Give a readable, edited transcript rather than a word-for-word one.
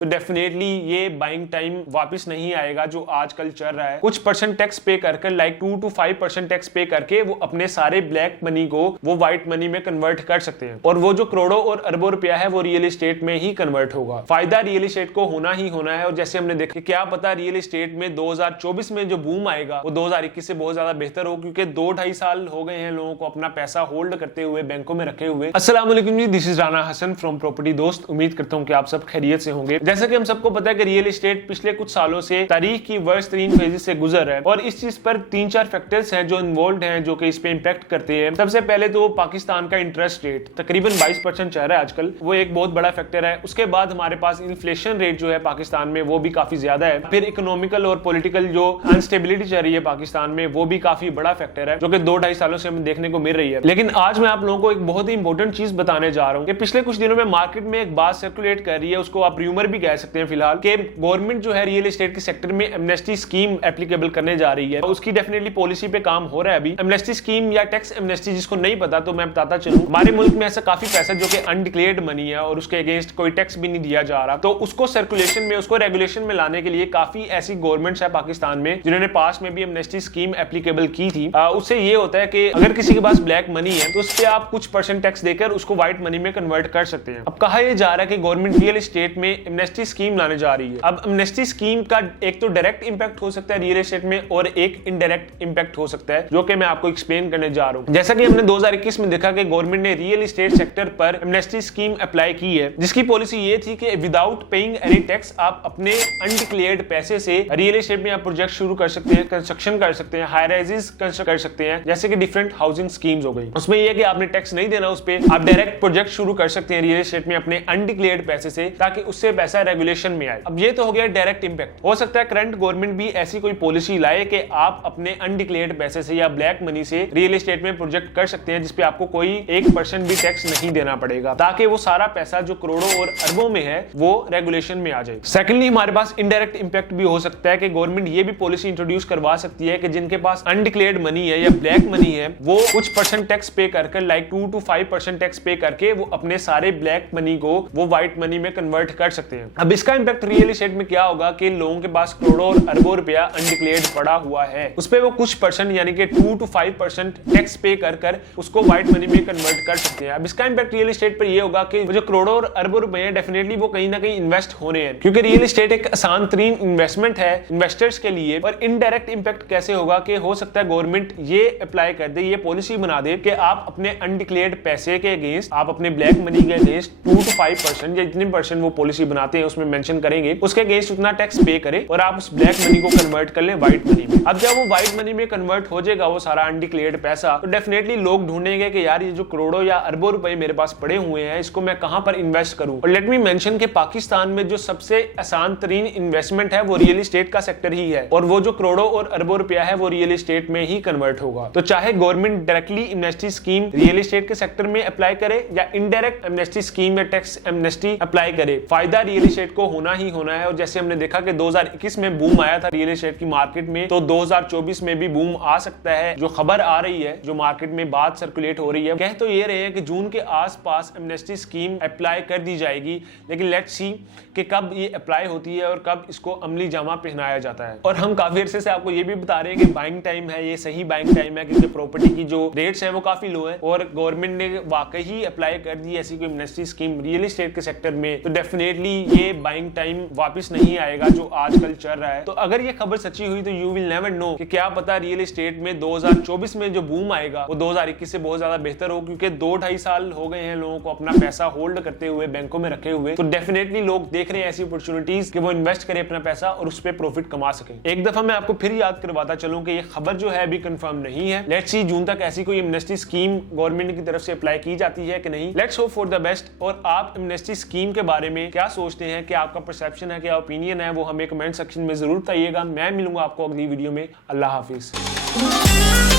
तो डेफिनेटली ये buying time वापस नहीं आएगा जो आजकल चल रहा है। कुछ परसेंट टैक्स पे कर लाइक 2 to 5% टैक्स पे करके वो अपने सारे ब्लैक मनी को वो व्हाइट मनी में कन्वर्ट कर सकते हैं, और वो जो करोड़ों और अरबों रुपया है वो रियल एस्टेट में ही कन्वर्ट होगा। फायदा रियल एस्टेट को होना ही होना है। और जैसे हमने देखा, क्या पता रियल एस्टेट में 2024 में जो बूम आएगा वो 2021 से बहुत ज्यादा बेहतर हो, क्योंकि 2-2.5 साल हो गए हैं लोगों को अपना पैसा होल्ड करते हुए बैंकों में रखे हुए। अस्सलाम वालेकुम जी, this is Rana Hasan from property Dost. उम्मीद करता हूं कि आप सब खैरियत से होंगे। जैसा कि हम सबको पता है कि रियल एस्टेट पिछले कुछ सालों से तारीख की वर्स्ट तरीन फेजेस से गुजर रहा है, और इस चीज पर 3-4 फैक्टर्स हैं जो इन्वॉल्व हैं, जो कि इस पे इंपैक्ट करते हैं। सबसे पहले तो पाकिस्तान का इंटरेस्ट रेट तकरीबन 22% चल रहा है आजकल, वो एक बहुत बड़ा फैक्टर है। उसके बाद हमारे पास इन्फ्लेशन रेट जो है पाकिस्तान में वो भी काफी ज्यादा है। फिर इकोनॉमिकल और पॉलिटिकल जो अनस्टेबिलिटी चल रही है पाकिस्तान में वो भी काफी बड़ा फैक्टर है, जो कि 2-2.5 सालों से हमें देखने को मिल रही है। लेकिन आज मैं आप लोगों को एक बहुत ही इंपॉर्टेंट चीज बताने जा रहा हूं कि पिछले कुछ दिनों में मार्केट में एक बात सर्कुलेट कर रही है, उसको आप र्यूमर भी कह सकते हैं फिलहाल, कि गवर्नमेंट जो है रियल एस्टेट के सेक्टर में एमनेस्टी स्कीम एप्लीकेबल करने जा रही है। उसकी डेफिनेटली पॉलिसी पे काम हो रहा है अभी। एमनेस्टी स्कीम या टैक्स एमनेस्टी जिसको नहीं पता तो मैं बताता चलूं, हमारे मुल्क में ऐसा काफी पैसा जो कि अनडिक्लेयर्ड मनी है और उसके अगेंस्ट कोई टैक्स भी नहीं दिया जा रहा, तो उसको सर्कुलेशन में, उसको रेगुलेशन में लाने के लिए काफी ऐसी गवर्नमेंट्स है पाकिस्तान में जिन्होंने पास में भी एमनेस्टी स्कीम एप्लीकेबल की थी। उससे ये होता है कि अगर किसी के पास ब्लैक मनी है तो उस पर आप कुछ परसेंट टैक्स देकर उसको व्हाइट मनी में कन्वर्ट कर सकते हैं। अब कहा यह जा रहा है कि गवर्नमेंट रियल एस्टेट में एमनेस्टी स्कीम लाने जा रही है। अब एमनेस्टी स्कीम का एक तो डायरेक्ट इंपैक्ट हो सकता है रियल एस्टेट में, और एक इनडायरेक्ट इंपैक्ट हो सकता है, जो कि मैं आपको एक्सप्लेन करने जा रहा हूं। जैसा कि हमने 2021 में देखा कि गवर्नमेंट ने रियल एस्टेट सेक्टर पर एमनेस्टी स्कीम अप्लाई की है, जिसकी पॉलिसी ये थी कि विदाउट पेइंग एनी टैक्स आप अपने अनडिक्लेयर्ड पैसे से रियल एस्टेट में आप प्रोजेक्ट शुरू कर सकते हैं, कंस्ट्रक्शन कर सकते हैं, हाई राइजेस कर सकते हैं, जैसे कि डिफरेंट हाउसिंग स्कीम्स हो गई। उसमें यह कि आपने टैक्स नहीं देना उस पर, आप डायरेक्ट प्रोजेक्ट शुरू कर सकते हैं रियल एस्टेट में अपने अनडिक्लेयर्ड पैसे से, ताकि उससे पैसा रेगुलेशन में आए। अब ये तो हो गया डायरेक्ट इंपैक्ट। हो सकता है करंट गवर्नमेंट भी ऐसी कोई पॉलिसी लाए कि आप अपने अनडिक्लेयर्ड पैसे से या ब्लैक मनी से रियल एस्टेट में प्रोजेक्ट कर सकते हैं, जिसपे आपको कोई 1% भी टैक्स नहीं देना पड़ेगा, ताकि वो सारा पैसा जो करोड़ों और अरबों में है वो रेगुलेशन में आ जाए। सेकेंडली, हमारे पास इनडायरेक्ट इंपैक्ट भी हो सकता है कि गवर्नमेंट ये भी पॉलिसी इंट्रोड्यूस करवा सकती है कि जिनके पास अनडिक्लेयर्ड मनी है या ब्लैक मनी है वो कुछ परसेंट टैक्स पे कर लाइक 2 to 5% टैक्स पे करके वो अपने सारे ब्लैक मनी को वो व्हाइट मनी में कन्वर्ट कर सकते हैं। अब इसका इंपैक्ट रियल एस्टेट में क्या होगा कि लोगों के पास करोड़ों और अरबों रुपया अनडिक्लेयर्ड पड़ा हुआ है, उस पे वो कुछ परसेंट यानी कि 2 to 5% टैक्स पे कर उसको व्हाइट मनी में कन्वर्ट कर सकते हैं। अब इसका इंपैक्ट रियल एस्टेट पर ये होगा कि जो करोड़ों और अरबों रुपए हैं डेफिनेटली वो कहीं ना कहीं इन्वेस्ट होने हैं, क्योंकि रियल एस्टेट एक आसान तरीन इन्वेस्टमेंट है इन्वेस्टर्स के लिए। और इनडायरेक्ट इंपैक्ट कैसे होगा कि हो सकता है गवर्नमेंट ये अप्लाई कर दे, ये पॉलिसी बना दे कि आप अपने अनडिक्लेयर्ड पैसे के अगेंस्ट, आप अपने ब्लैक मनी के अगेंस्ट 2 to 5% या जितने परसेंट वो पॉलिसी बनाते हैं उसमें मेंशन करेंगे, उसके अगेंस्ट उतना टैक्स पे करे और आप उस ब्लैक मनी को कन्वर्ट कर ले व्हाइट मनी में। अब जब वो व्हाइट मनी में कन्वर्ट हो जाएगा वो सारा अनडिक्लेयर्ड पैसा, तो डेफिनेटली लोग ढूंढेंगे कि यार ये जो करोड़ों या अरबों रुपए मेरे पास पड़े हुए हैं इसको मैं कहां पर इन्वेस्ट करूं। और लेट मी मेंशन कि पाकिस्तान में जो सबसे आसान तरीन इन्वेस्टमेंट है वो रियल एस्टेट का सेक्टर ही है, और वो जो करोड़ों और अरबों रुपया है वो रियल एस्टेट में ही कन्वर्ट होगा। तो चाहे government directly amnesty scheme real estate के सेक्टर में अप्लाई करे या इनडायरेक्ट एमनेस्टी स्कीम या टैक्स एमनेस्टी अप्लाई करे, फायदा रियल एस्टेट को होना ही होना है। और जैसे हमने देखा कि 2021 में बूम आया था रियल एस्टेट की मार्केट में, तो 2024 में भी बूम आ सकता है। जो खबर आ रही है, जो मार्केट में बात सर्कुलेट हो रही है, कह तो ये रहे हैं कि जून के आसपास एमनेस्टी स्कीम अप्लाई कर दी जाएगी, लेकिन लेट्स सी कि कब ये अप्लाई होती है और कब इसको अमली जामा पहनाया जाता है। और हम काफी अरसे से आपको ये भी बता रहे हैं कि बाइंग टाइम है, ये सही बाइंग टाइम है, क्योंकि प्रॉपर्टी की जो रेट्स हैं वो काफी लो है, और गवर्नमेंट ने वाकई ही अप्लाई कर दी ऐसी कोई एमनेस्टी स्कीम रियल एस्टेट के सेक्टर में, तो डेफिनेटली ये बाइंग टाइम वापस नहीं आएगा जो आजकल चल रहा है। तो अगर ये खबर सच्ची हुई तो यू विल नेवर नो कि क्या पता रियल एस्टेट में 2024 में जो बूम आएगा वो 2021 से बहुत ज्यादा बेहतर हो, क्योंकि 2-2.5 साल हो गए हैं लोगों को अपना पैसा होल्ड करते हुए बैंकों में रखे हुए। तो डेफिनेटली लोग देख रहे हैं ऐसी अपॉर्चुनिटीज कि वो इन्वेस्ट करें अपना पैसा और उस पर प्रॉफिट कमा सके। एक दफा मैं आपको फिर याद करवाता चलूं कि ये खबर जो है अभी कंफर्म नहीं है। लेट्स सी जून तक ऐसी कोई एमनेस्टी स्कीम गवर्नमेंट की तरफ से अप्लाई की जाती है कि नहीं। Let's hope for the best. और आप एमनेस्टी स्कीम के बारे में क्या सोचते हैं, क्या आपका परसेप्शन है, क्या ओपिनियन है, वो हमें कमेंट सेक्शन में जरूर बताइएगा। मैं मिलूंगा आपको अगली वीडियो में। अल्लाह हाफिज।